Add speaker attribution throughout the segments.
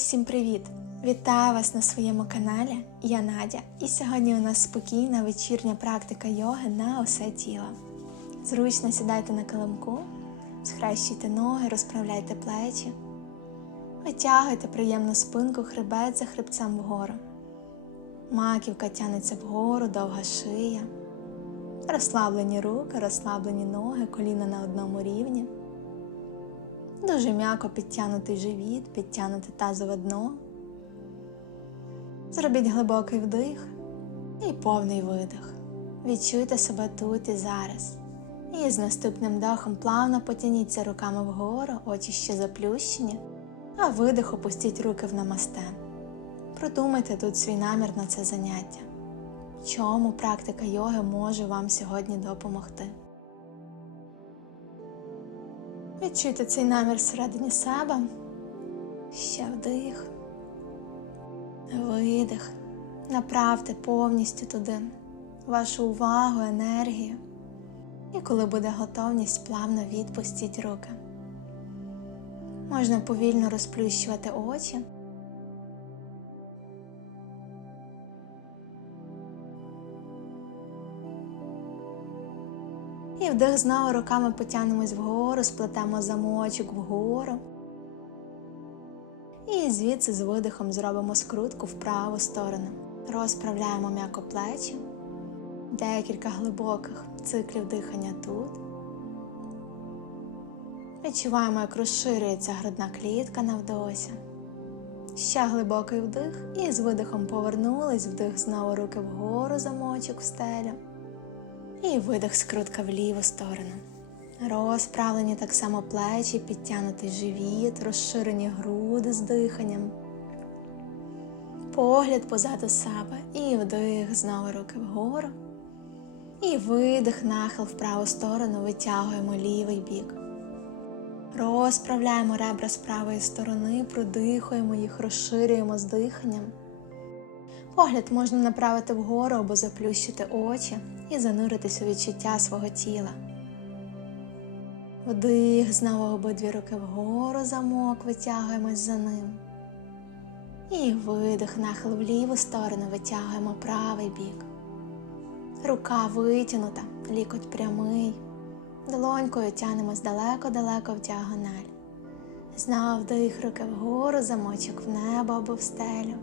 Speaker 1: Усім привіт! Вітаю вас на своєму каналі. Я Надя, і сьогодні у нас спокійна вечірня практика йоги на усе тіло. Зручно сідайте на килимку, схрещуйте ноги, розправляйте плечі, витягуйте приємну спинку, хребет за хребцем вгору. Маківка тянеться вгору, довга шия. Розслаблені руки, розслаблені ноги, коліна на одному рівні. Дуже м'яко підтягнутий живіт, підтягнути тазове дно. Зробіть глибокий вдих і повний видих. Відчуйте себе тут і зараз. І з наступним вдохом плавно потяніться руками вгору, очі ще заплющені, а видих опустіть руки в намасте. Продумайте тут свій намір на це заняття. В чому практика йоги може вам сьогодні допомогти. Відчуйте цей намір всередині себе. Ще вдих. Видих. Направте повністю туди вашу увагу, енергію. І коли буде готовність, плавно відпустіть руки. Можна повільно розплющувати очі. І вдих знову руками потягнемось вгору, сплетемо замочок вгору. І звідси з видихом зробимо скрутку в праву сторону. Розправляємо м'яко плечі. Декілька глибоких циклів дихання тут. Відчуваємо, як розширюється грудна клітка на вдосі. Ще глибокий вдих і з видихом повернулись, вдих знову руки вгору, замочок в стелю. І видих скрутка в ліву сторону. Розправлені так само плечі, підтягнутий живіт, розширені груди з диханням. Погляд позаду себе і вдих, знову руки вгору. І видих, нахил в праву сторону, витягуємо лівий бік. Розправляємо ребра з правої сторони, продихуємо їх, розширюємо з диханням. Погляд можна направити вгору або заплющити очі і зануритись у відчуття свого тіла. Вдих, знову обидві руки вгору, замок, витягуємось за ним. І видих, нахил в ліву сторону, витягуємо правий бік. Рука витягнута, лікоть прямий. Долонькою тянемось далеко-далеко в діагональ. Знову вдих руки вгору, замочок в небо або в стелю.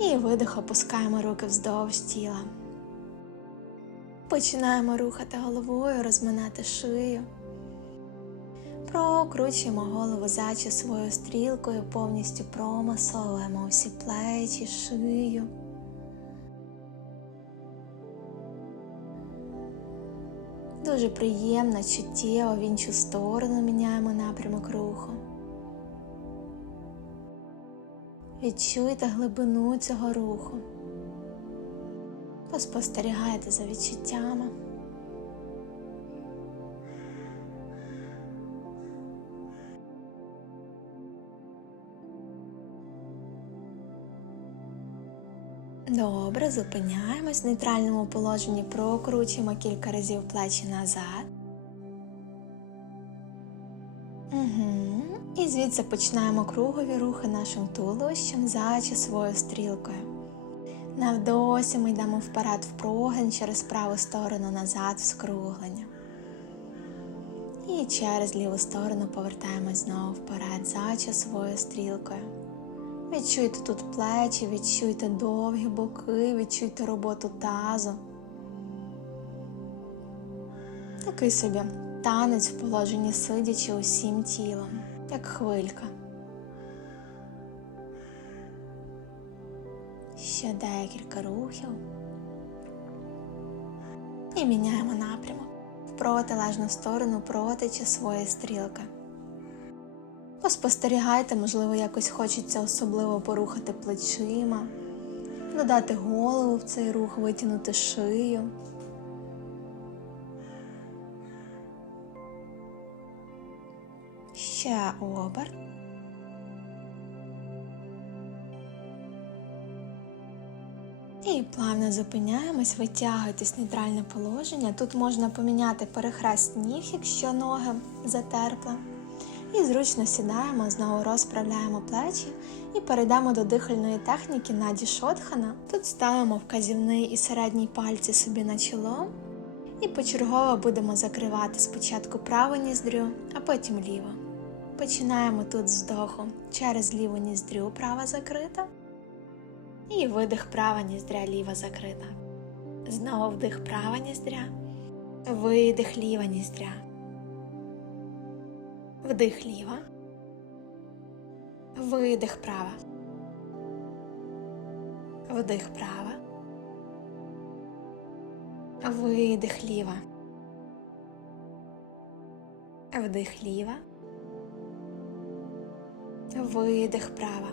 Speaker 1: І видих опускаємо руки вздовж тіла. Починаємо рухати головою, розминати шию. Прокручуємо голову за часовою стрілкою, повністю промасовуємо усі плечі, шию. Дуже приємно, чуттєво в іншу сторону міняємо напрямок руху. Відчуйте глибину цього руху. Поспостерігайте за відчуттями. Добре, зупиняємось в нейтральному положенні, прокручуємо кілька разів плечі назад. Звідси починаємо кругові рухи нашим туловищем за часовою стрілкою. Навдосі ми йдемо вперед в прогин через праву сторону назад в скруглення. І через ліву сторону повертаємось знову вперед за часовою стрілкою. Відчуйте тут плечі, відчуйте довгі боки, відчуйте роботу тазу. Такий собі танець в положенні сидячи усім тілом, як хвилька. Ще декілька рухів. І міняємо напрямок в протилежну сторону проти часової стрілки. Поспостерігайте, можливо, якось хочеться особливо порухати плечима, додати голову в цей рух, витягнути шию. Ще оберт. І плавно зупиняємось, витягуйтесь в нейтральне положення. Тут можна поміняти перехрест ніг, якщо ноги затерпли. І зручно сідаємо, знову розправляємо плечі і перейдемо до дихальної техніки Наді Шотхана. Тут ставимо вказівний і середній пальці собі на чоло. І почергово будемо закривати спочатку праву ніздрю, а потім ліву. Починаємо тут з вдоху через ліву ніздрю, права закрита. І видих права ніздря, ліва закрита. Знову вдих права ніздря, видих ліва ніздря. Вдих ліва. Видих права. Вдих права. Видих ліва. Вдих ліва. Видих права.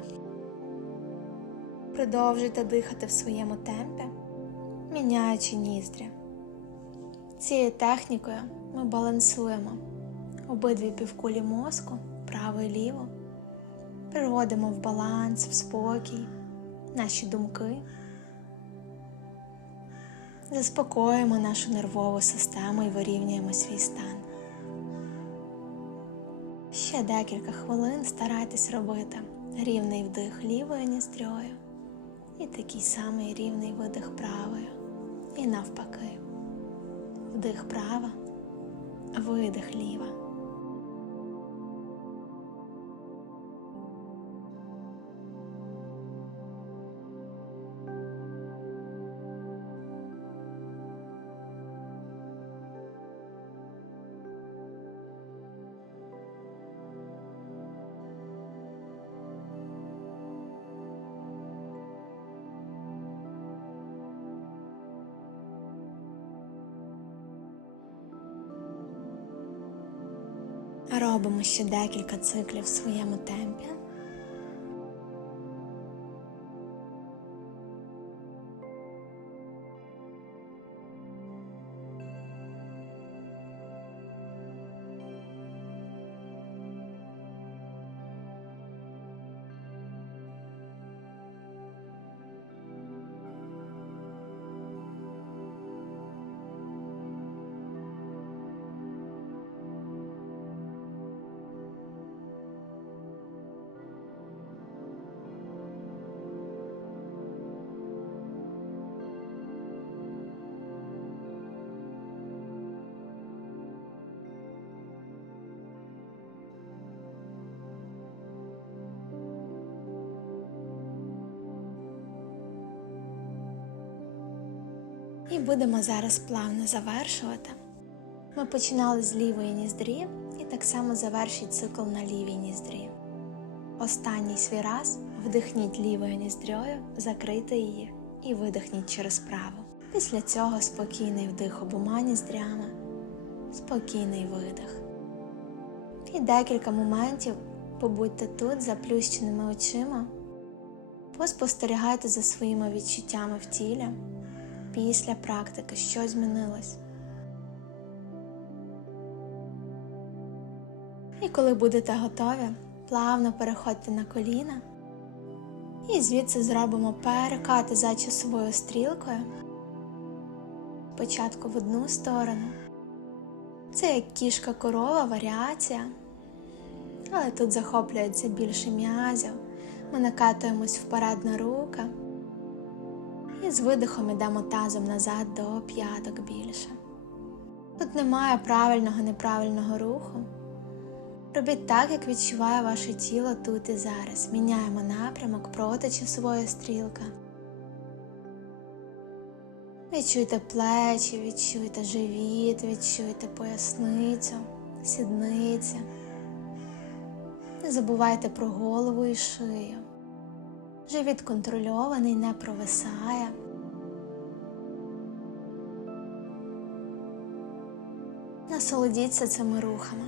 Speaker 1: Продовжуйте дихати в своєму темпі, міняючи ніздрі. Цією технікою ми балансуємо обидві півкулі мозку, праву і ліву, приводимо в баланс, в спокій, наші думки, заспокоюємо нашу нервову систему і вирівнюємо свій стан. Ще декілька хвилин старайтесь робити рівний вдих лівою ніздрьою і такий самий рівний видих правою. І навпаки. Вдих права, видих ліва. Робимо ще декілька циклів в своєму темпі. І будемо зараз плавно завершувати. Ми починали з лівої ніздрі і так само завершіть цикл на лівій ніздрі. Останній свій раз вдихніть лівою ніздрьою, закрийте її і видихніть через праву. Після цього спокійний вдих обома ніздрями, спокійний видих. І декілька моментів побудьте тут заплющеними очима, поспостерігайте за своїми відчуттями в тілі. Після практики що змінилось. І коли будете готові, плавно переходьте на коліна і звідси зробимо перекати за часовою стрілкою. Спочатку в одну сторону. Це як кішка корова, варіація. Але тут захоплюється більше м'язів. Ми накатуємось вперед на руки. І з видихом йдемо тазом назад до п'яток більше. Тут немає правильного неправильного руху. Робіть так, як відчуває ваше тіло тут і зараз. Міняємо напрямок проти часової стрілки. Відчуйте плечі, відчуйте живіт, відчуйте поясницю, сідниці. Не забувайте про голову і шию. Живіт контрольований, не провисає. Насолодіться цими рухами.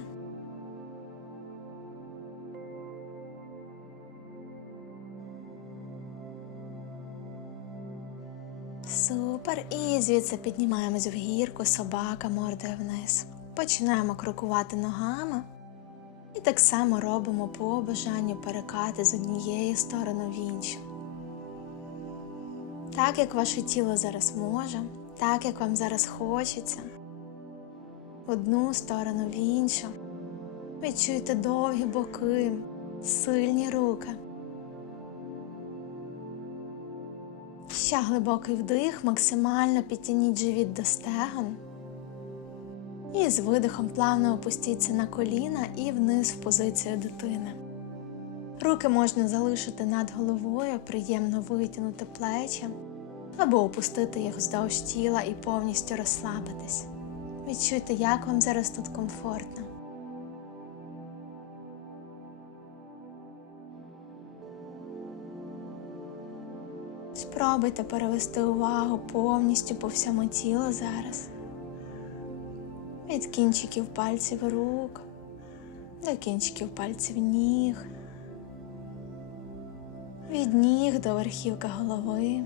Speaker 1: Супер. І звідси піднімаємось в гірку, собака мордою вниз. Починаємо крокувати ногами. І так само робимо по бажанню перекати з однієї сторони в іншу. Так, як ваше тіло зараз може, так як вам зараз хочеться. В одну сторону в іншу. Відчуйте довгі боки, сильні руки. Ще глибокий вдих, максимально підтягніть живіт до стегон. І з видихом плавно опустіться на коліна і вниз в позицію дитини. Руки можна залишити над головою, приємно витягнути плечі, або опустити їх вздовж тіла і повністю розслабитись. Відчуйте, як вам зараз тут комфортно. Спробуйте перевести увагу повністю по всьому тілу зараз. Від кінчиків пальців рук до кінчиків пальців ніг, від ніг до верхівки голови.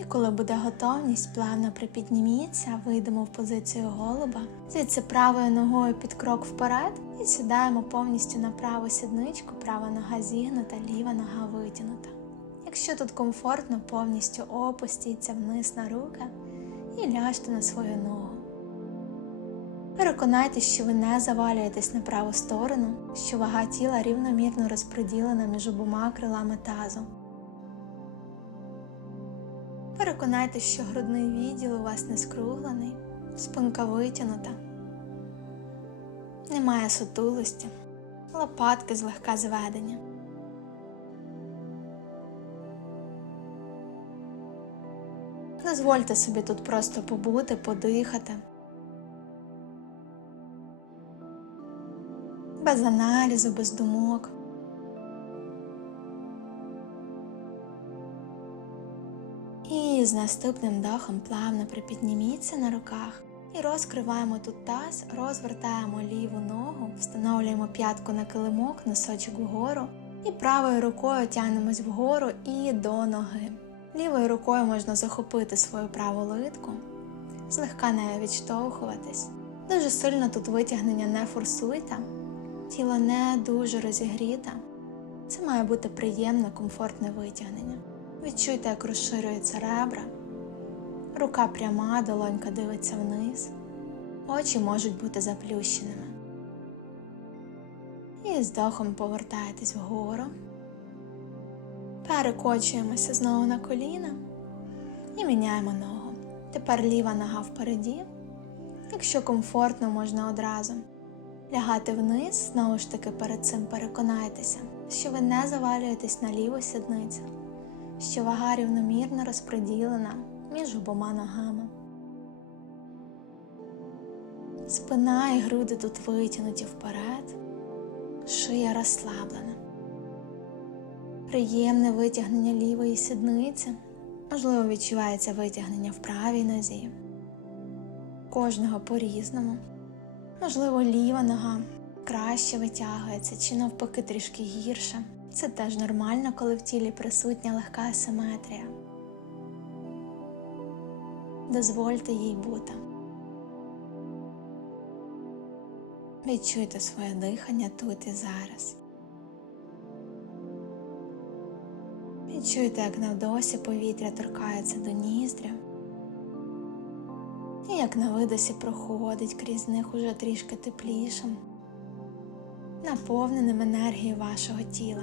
Speaker 1: І коли буде готовність, плавно припідніміться, вийдемо в позицію голуба, звідси правою ногою під крок вперед і сідаємо повністю на праву сідничку, права нога зігнута, ліва нога витягнута. Якщо тут комфортно, повністю опустіться вниз на руки і ляжте на свою ногу. Переконайтеся, що ви не завалюєтесь на праву сторону, що вага тіла рівномірно розподілена між обома крилами тазу. Переконайтеся, що грудний відділ у вас не скруглений, спинка витягнута, немає сутулості, лопатки злегка зведені. Дозвольте собі тут просто побути, подихати. Без аналізу, без думок. І з наступним дахом плавно припідніміться на руках і розкриваємо тут таз, розвертаємо ліву ногу, встановлюємо п'ятку на килимок, носочок вгору і правою рукою тягнемось вгору і до ноги. Лівою рукою можна захопити свою праву литку, злегка нею відштовхуватись. Дуже сильно тут витягнення не форсуйте, тіло не дуже розігріте. Це має бути приємне, комфортне витягнення. Відчуйте, як розширюються ребра, рука пряма, долонька дивиться вниз, очі можуть бути заплющеними. І з дохом повертаєтесь вгору. Перекочуємося знову на коліна і міняємо ногу. Тепер ліва нога впереді. Якщо комфортно, можна одразу лягати вниз, знову ж таки перед цим переконайтеся, що ви не завалюєтесь на ліву сідницю, що вага рівномірно розподілена між обома ногами. Спина і груди тут витягнуті вперед, шия розслаблена приємне витягнення лівої сідниці, можливо, відчувається витягнення в правій нозі, кожного по-різному. Можливо, ліва нога краще витягується чи навпаки трішки гірше. Це теж нормально, коли в тілі присутня легка асиметрія. Дозвольте їй бути. Відчуйте своє дихання тут і зараз. Відчуйте, як на вдосі повітря торкається до ніздря, і як на видосі проходить крізь них уже трішки теплішим, наповненим енергією вашого тіла.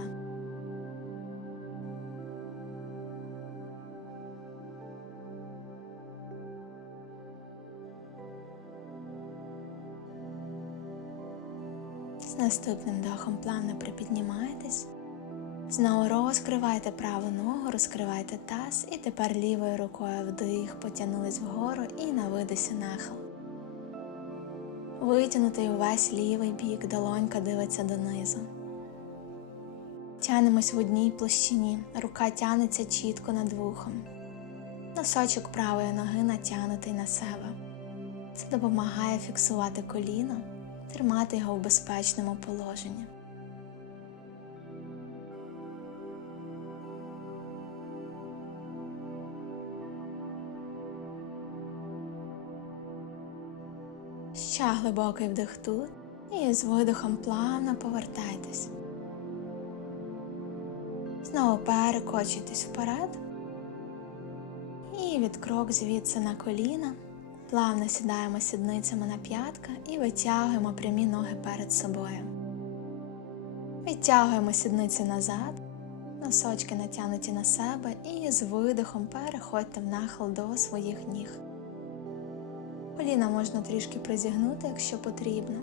Speaker 1: З наступним дохом плавно припіднімаєтесь. Знову розкривайте праву ногу, розкривайте таз і тепер лівою рукою вдих, потягнулись вгору і на видосі нахил. Витягнутий увесь лівий бік, долонька дивиться донизу. Тянемось в одній площині, рука тянеться чітко над вухом. Носочок правої ноги натягнутий на себе. Це допомагає фіксувати коліно, тримати його в безпечному положенні. Ще глибокий вдих тут і з видихом плавно повертайтесь. Знову перекочуйтесь вперед і від крок звідси на коліна, Плавно сідаємо сідницями на п'ятка і витягуємо прямі ноги перед собою. Відтягуємо сідниці назад, носочки натягнуті на себе і з видихом переходьте в нахил до своїх ніг. Коліна можна трішки призігнути, якщо потрібно.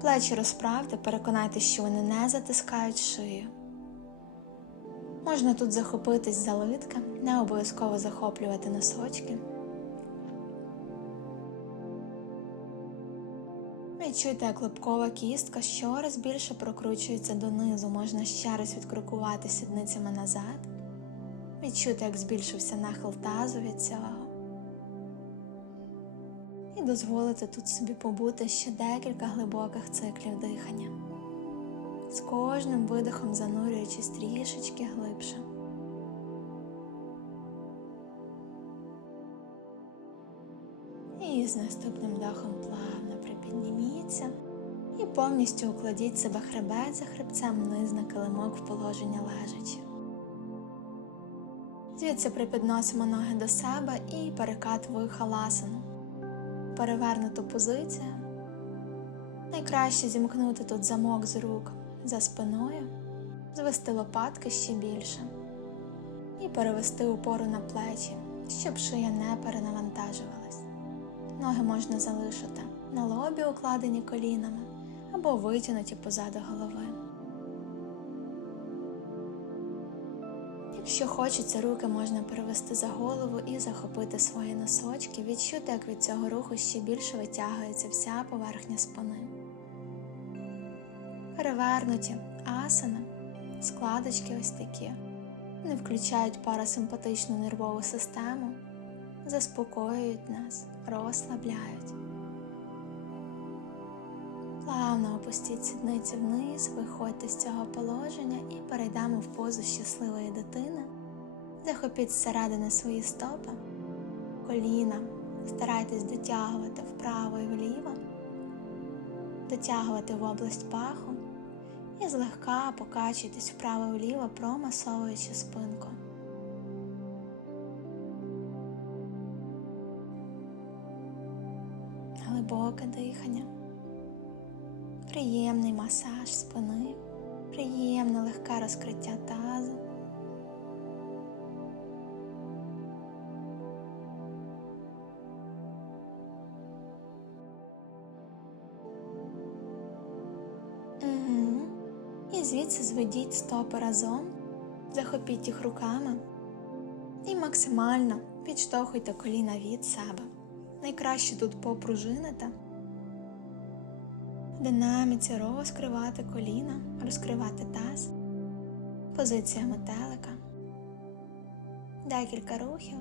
Speaker 1: Плечі розправте, переконайтеся, що вони не затискають шию. Можна тут захопитись за литка, не обов'язково захоплювати носочки. Відчуйте, як лобкова кістка щораз більше прокручується донизу, можна ще раз відкрокувати сідницями назад. Відчуйте, як збільшився нахил тазу від цього. І дозволите тут собі побути ще декілька глибоких циклів дихання. З кожним видихом занурюючись трішечки глибше. І з наступним вдохом плавно припідніміться і повністю укладіть себе хребет за хребцем вниз на килимок в положення лежачі. Звідси припідносимо ноги до себе і перекат в халасану. Перевернуту позицію. Найкраще зімкнути тут замок з рук за спиною, звести лопатки ще більше і перевести упору на плечі, щоб шия не перенавантажувалась. Ноги можна залишити на лобі, укладені колінами або витягнуті позаду голови. Якщо хочеться, руки можна перевести за голову і захопити свої носочки, відчути, як від цього руху ще більше витягується вся поверхня спини. Перевернуті асана, складочки ось такі, вони включають парасимпатичну нервову систему, заспокоюють нас, розслабляють. Плавно опустіть сідниці вниз, виходьте з цього положення і перейдемо в позу щасливої дитини. Захопіть зсередини свої стопи, коліна, старайтесь дотягувати вправо і вліво, дотягувати в область паху і злегка покачуйтесь вправо-вліво, промасовуючи спинку. Глибоке дихання, приємний масаж спини, приємне легке розкриття тазу. І звідси зведіть стопи разом, захопіть їх руками і максимально підштовхуйте коліна від себе. Найкраще тут попружинити. Динаміці розкривати коліна, розкривати таз, позиція метелика, декілька рухів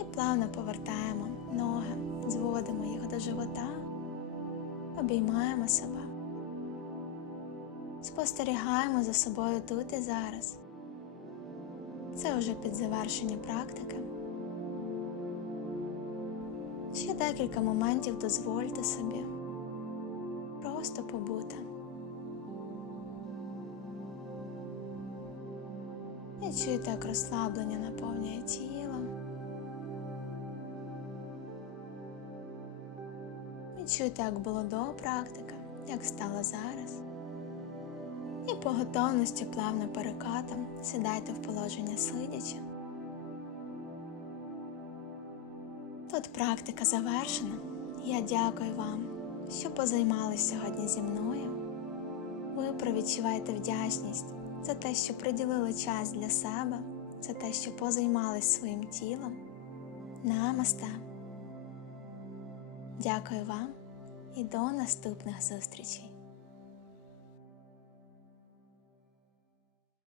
Speaker 1: і плавно повертаємо ноги, зводимо їх до живота, обіймаємо себе. Спостерігаємо за собою тут і зараз. Це вже під завершення практики. Ще декілька моментів дозвольте собі просто побути. Відчуйте, як розслаблення наповнює тіло. Відчуйте, як було до практики, як стало зараз. І по готовності плавно перекатом сідайте в положення сидячи. Тут практика завершена. Я дякую вам, що позаймались сьогодні зі мною. Ви провідчуваєте вдячність за те, що приділили час для себе, за те, що позаймались своїм тілом. Намасте. Дякую вам і до наступних зустрічей!